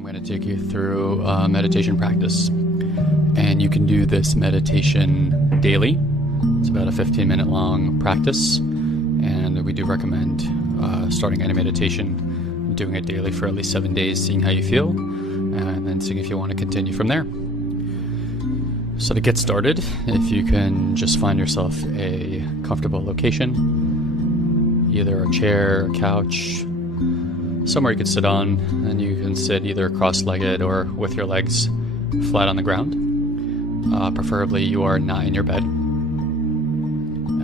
I'm going to take you through a meditation practice, and you can do this meditation daily. It's about a 15-minute long practice, and we do recommend starting any meditation, doing it daily for at least 7 days, seeing how you feel, and then seeing if you want to continue from there. So to get started, if you can just find yourself a comfortable location, either a chair, a couch, somewhere you can sit on, and you can sit either cross-legged or with your legs flat on the ground. Preferably you are not in your bed,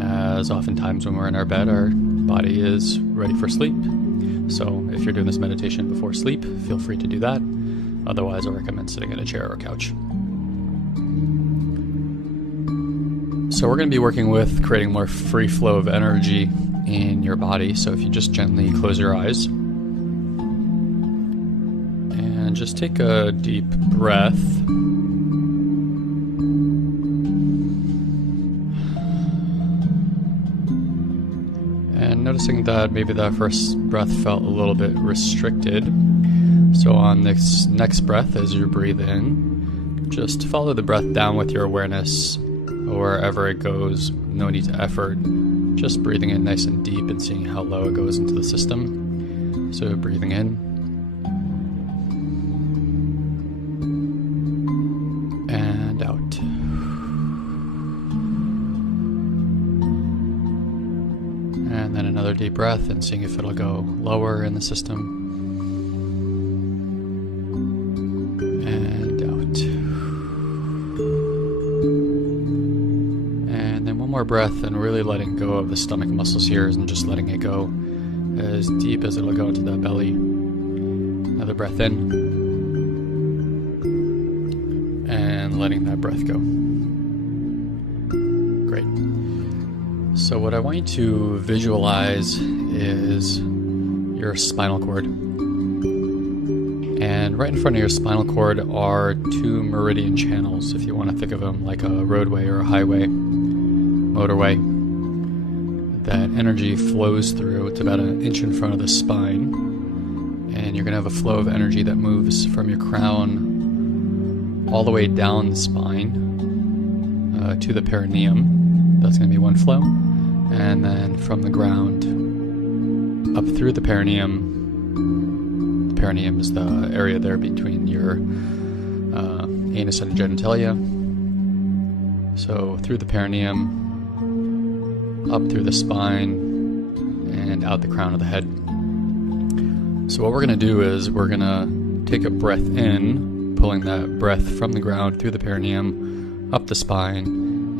as oftentimes when we're in our bed, our body is ready for sleep. So if you're doing this meditation before sleep, feel free to do that. Otherwise, I recommend sitting in a chair or a couch. So we're going to be working with creating more free flow of energy in your body. So if you just gently close your eyes and just take a deep breath. And noticing that maybe that first breath felt a little bit restricted. So on this next breath, as you breathe in, just follow the breath down with your awareness wherever it goes. No need to effort. Just breathing in nice and deep and seeing how low it goes into the system. So breathing in and out. And then another deep breath and seeing if it'll go lower in the system. And out. And then one more breath and really letting go of the stomach muscles here and just letting it go as deep as it'll go into the belly. Another breath in. And letting that breath go. Great. So what I want you to visualize is your spinal cord. And right in front of your spinal cord are two meridian channels, if you want to think of them like a roadway or a highway, motorway, that energy flows through. It's about an inch in front of the spine. And you're going to have a flow of energy that moves from your crown all the way down the spine to the perineum. That's going to be one flow. And then from the ground up through the perineum. The perineum is the area there between your anus and genitalia. So through the perineum, up through the spine, and out the crown of the head. So what we're going to do is we're going to take a breath in, pulling that breath from the ground through the perineum, up the spine,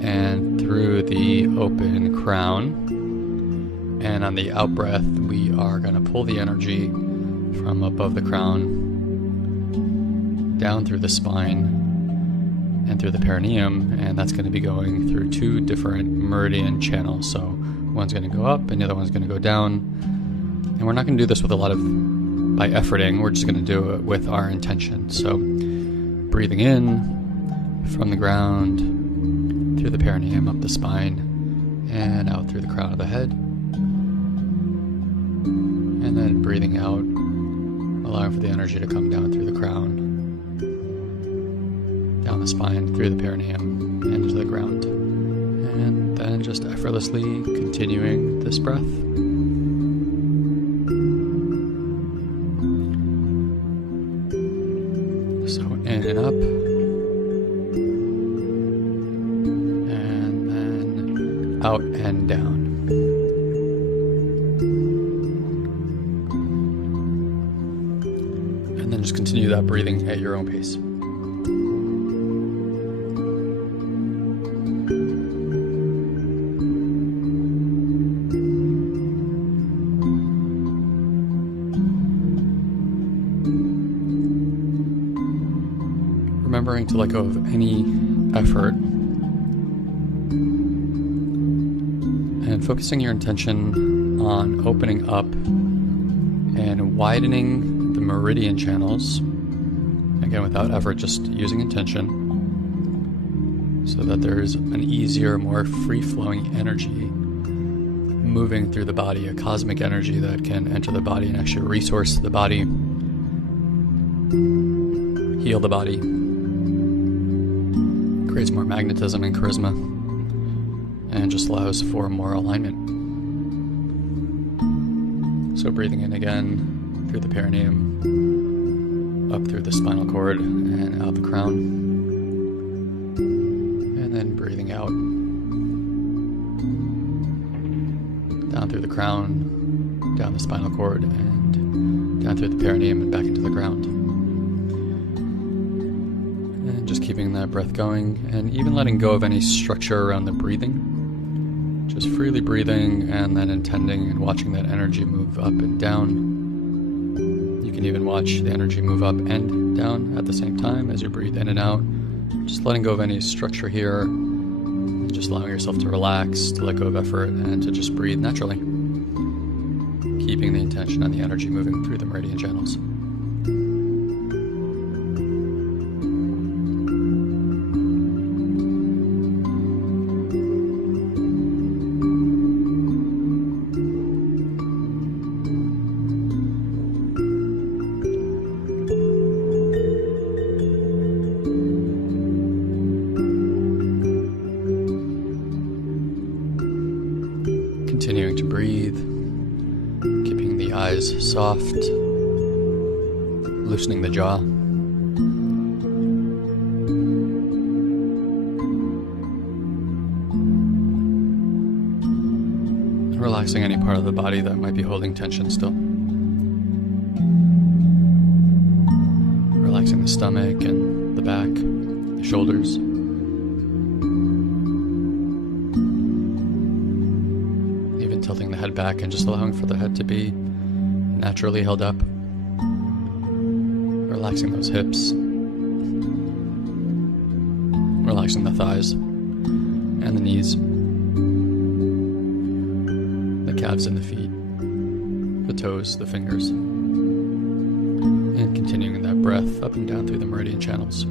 and through the open crown. And on the out breath, we are going to pull the energy from above the crown down through the spine and through the perineum, and that's going to be going through two different meridian channels. So one's going to go up and the other one's going to go down. And we're not going to do this with a lot of by efforting. We're just going to do it with our intention. So breathing in from the ground through the perineum, up the spine, and out through the crown of the head. And then breathing out, allowing for the energy to come down through the crown, down the spine, through the perineum, and into the ground. And then just effortlessly continuing this breath. So in and up. And then out and down. And then just continue that breathing at your own pace. Remembering to let go of any effort and focusing your intention on opening up and widening the meridian channels, again without effort, just using intention, so that there's an easier, more free-flowing energy moving through the body, a cosmic energy that can enter the body and actually resource the body heal the body, creates more magnetism and charisma, and just allows for more alignment. So breathing in again through the perineum, up through the spinal cord and out the crown, and then breathing out down through the crown, down the spinal cord, and down through the perineum and back into the ground. And just keeping that breath going, and even letting go of any structure around the breathing. Just freely breathing and then intending and watching that energy move up and down. You can even watch the energy move up and down at the same time as you breathe in and out. Just letting go of any structure here, and just allowing yourself to relax, to let go of effort, and to just breathe naturally. Keeping the intention on the energy moving through the meridian channels. Continuing to breathe, keeping the eyes soft, loosening the jaw. Relaxing any part of the body that might be holding tension still. Relaxing the stomach and the back, the shoulders. Tilting the head back and just allowing for the head to be naturally held up. Relaxing those hips. Relaxing the thighs and the knees. The calves and the feet. The toes, the fingers. And continuing that breath up and down through the meridian channels.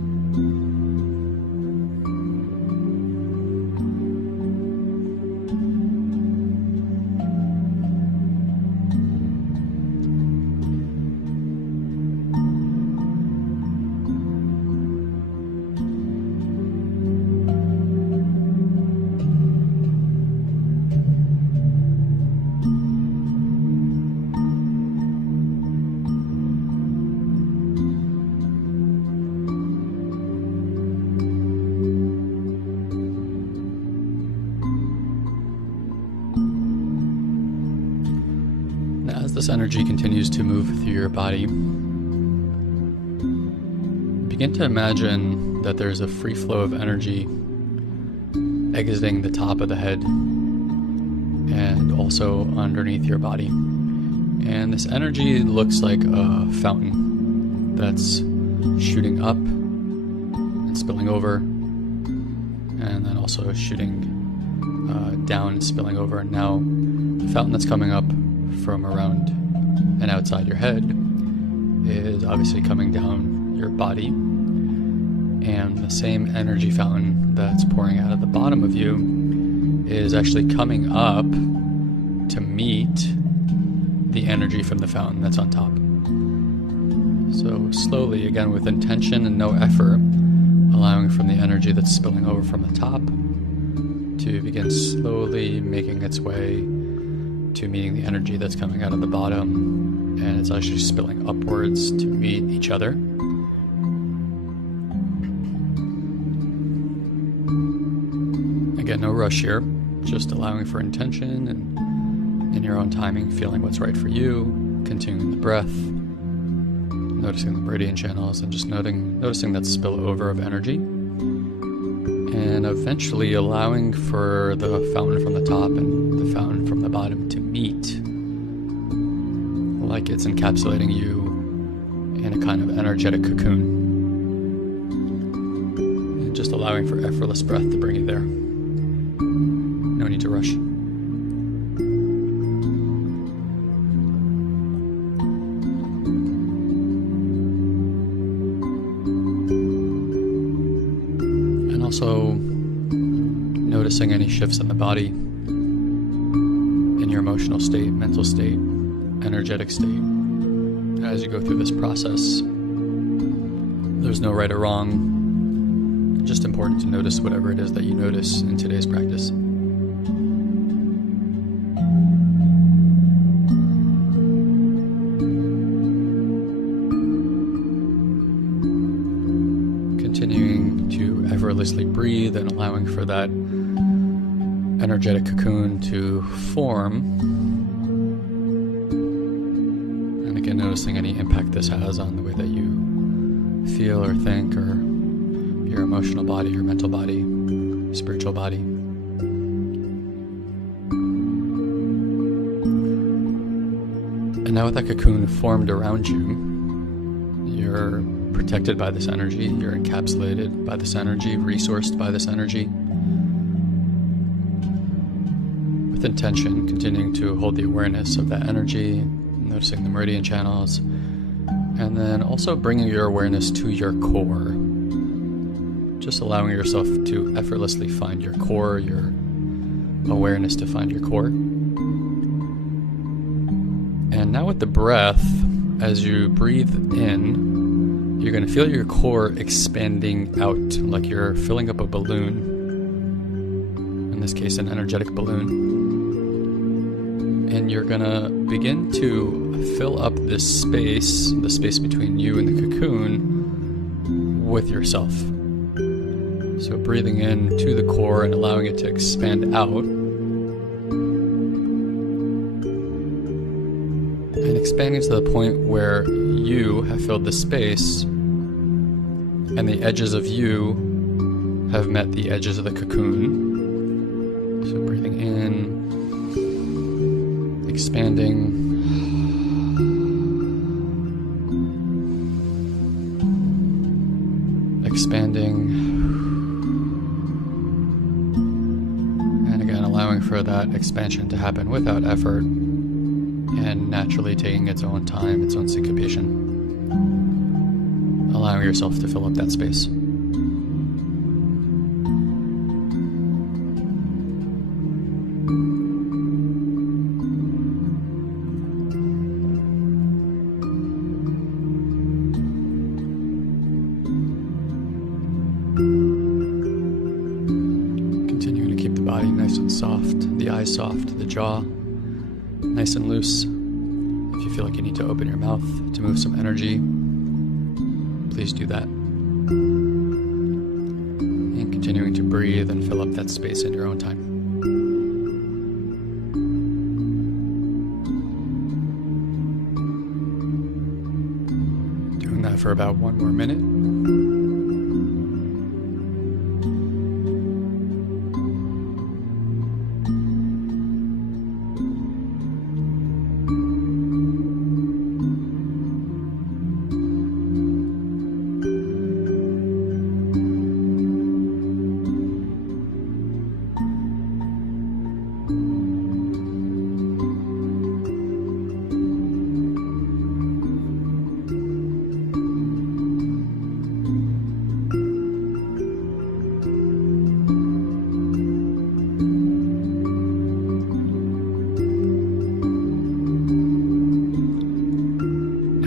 As this energy continues to move through your body, begin to imagine that there's a free flow of energy exiting the top of the head and also underneath your body. And this energy looks like a fountain that's shooting up and spilling over, and then also shooting down and spilling over. And now the fountain that's coming up from around and outside your head is obviously coming down your body, and the same energy fountain that's pouring out of the bottom of you is actually coming up to meet the energy from the fountain that's on top. So slowly, again with intention and no effort, allowing from the energy that's spilling over from the top to begin slowly making its way to meeting the energy that's coming out of the bottom, and it's actually spilling upwards to meet each other. Again, no rush here, just allowing for intention and in your own timing, feeling what's right for you, continuing the breath, noticing the meridian channels, and just noticing that spillover of energy, and eventually allowing for the fountain from the top and the fountain from the bottom to meet, like it's encapsulating you in a kind of energetic cocoon, and just allowing for effortless breath to bring you there. No need to rush. Also noticing any shifts in the body, in your emotional state, mental state, energetic state, as you go through this process, There's no right or wrong. Just important to notice whatever it is that you notice in today's practice. Continuing to effortlessly breathe and allowing for that energetic cocoon to form. And again, noticing any impact this has on the way that you feel or think, or your emotional body, your mental body, spiritual body. And now with that cocoon formed around you, you're protected by this energy, you're encapsulated by this energy, resourced by this energy. With intention, continuing to hold the awareness of that energy, noticing the meridian channels, and then also bringing your awareness to your core. Just allowing yourself to effortlessly find your core, your awareness to find your core. And now with the breath, as you breathe in, you're going to feel your core expanding out, like you're filling up a balloon. In this case, an energetic balloon. And you're going to begin to fill up this space, the space between you and the cocoon, with yourself. So breathing in to the core and allowing it to expand out. And expanding to the point where you have filled the space and the edges of you have met the edges of the cocoon. So breathing in, expanding, and again allowing for that expansion to happen without effort and naturally taking its own time, its own syncopation, allowing yourself to fill up that space. Soft, the eyes soft, the jaw nice and loose. If you feel like you need to open your mouth to move some energy, please do that. And continuing to breathe and fill up that space in your own time. Doing that for about 1 more minute.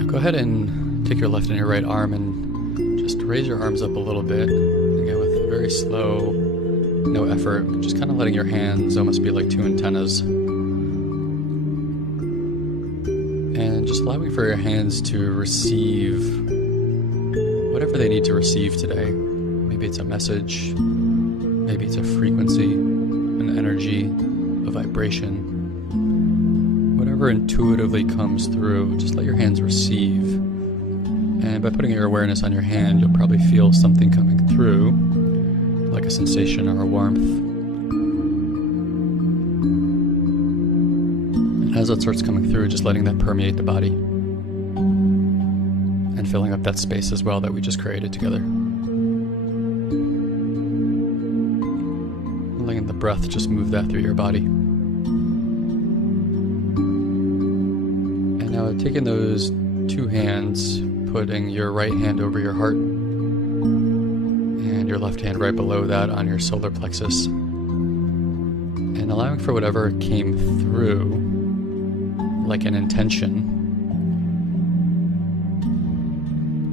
Go ahead and take your left and your right arm and just raise your arms up a little bit. Again, with very slow, no effort, just kind of letting your hands almost be like 2 antennas. And just allowing for your hands to receive whatever they need to receive today. Maybe it's a message, maybe it's a frequency, an energy, a vibration. Whatever intuitively comes through, just let your hands receive. And by putting your awareness on your hand, you'll probably feel something coming through, like a sensation or a warmth. And as that starts coming through, just letting that permeate the body and filling up that space as well that we just created together. Letting the breath just move that through your body. Now, taking those 2 hands, putting your right hand over your heart and your left hand right below that on your solar plexus, and allowing for whatever came through, like an intention,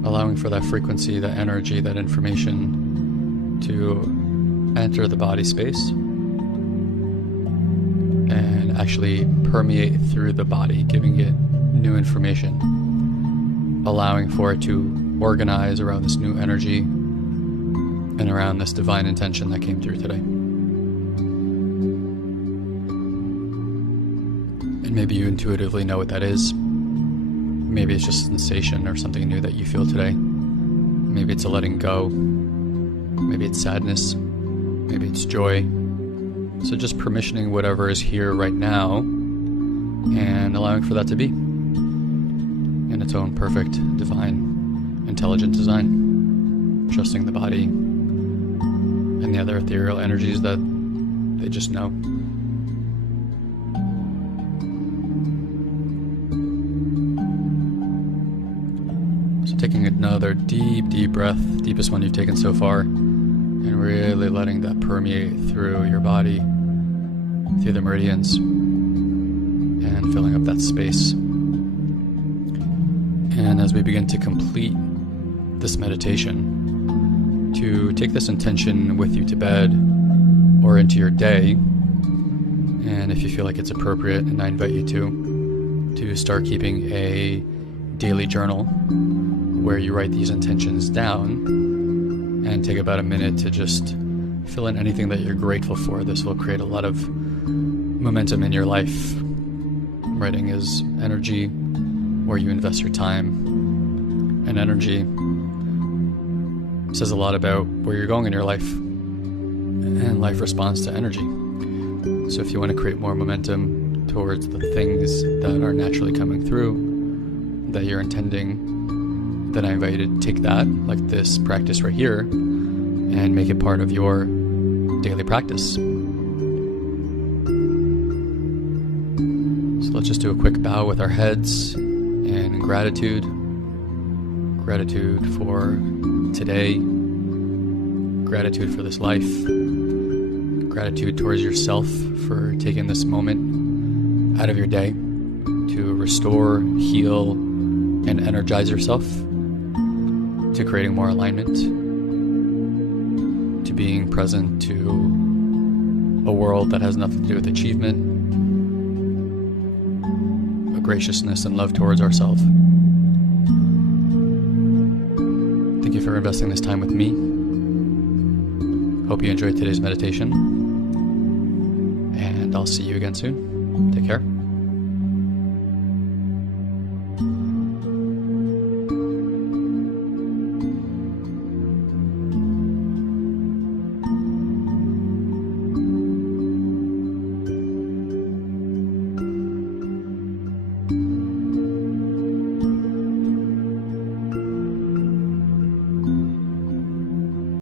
allowing for that frequency, that energy, that information to enter the body space and actually permeate through the body, giving it new information, allowing for it to organize around this new energy and around this divine intention that came through today. And maybe you intuitively know what that is. Maybe it's just a sensation or something new that you feel today. Maybe it's a letting go. Maybe it's sadness. Maybe it's joy. So just permissioning whatever is here right now and allowing for that to be in its own perfect, divine, intelligent design. Trusting the body and the other ethereal energies that they just know. So taking another deep, deep breath, deepest one you've taken so far, and really letting that permeate through your body, through the meridians, and filling up that space. And as we begin to complete this meditation, to take this intention with you to bed or into your day, and if you feel like it's appropriate, and I invite you to start keeping a daily journal where you write these intentions down and take about a minute to just fill in anything that you're grateful for. This will create a lot of momentum in your life. Writing is energy, where you invest your time, and energy says a lot about where you're going in your life, and life responds to energy. So if you want to create more momentum towards the things that are naturally coming through, that you're intending, then I invite you to take that, like this practice right here, and make it part of your daily practice. So let's just do a quick bow with our heads in gratitude. Gratitude for today. Gratitude for this life. Gratitude towards yourself for taking this moment out of your day to restore, heal, and energize yourself, to creating more alignment, to being present to a world that has nothing to do with achievement, a graciousness and love towards ourselves. Thank you for investing this time with me. Hope you enjoyed today's meditation, and I'll see you again soon. Take care.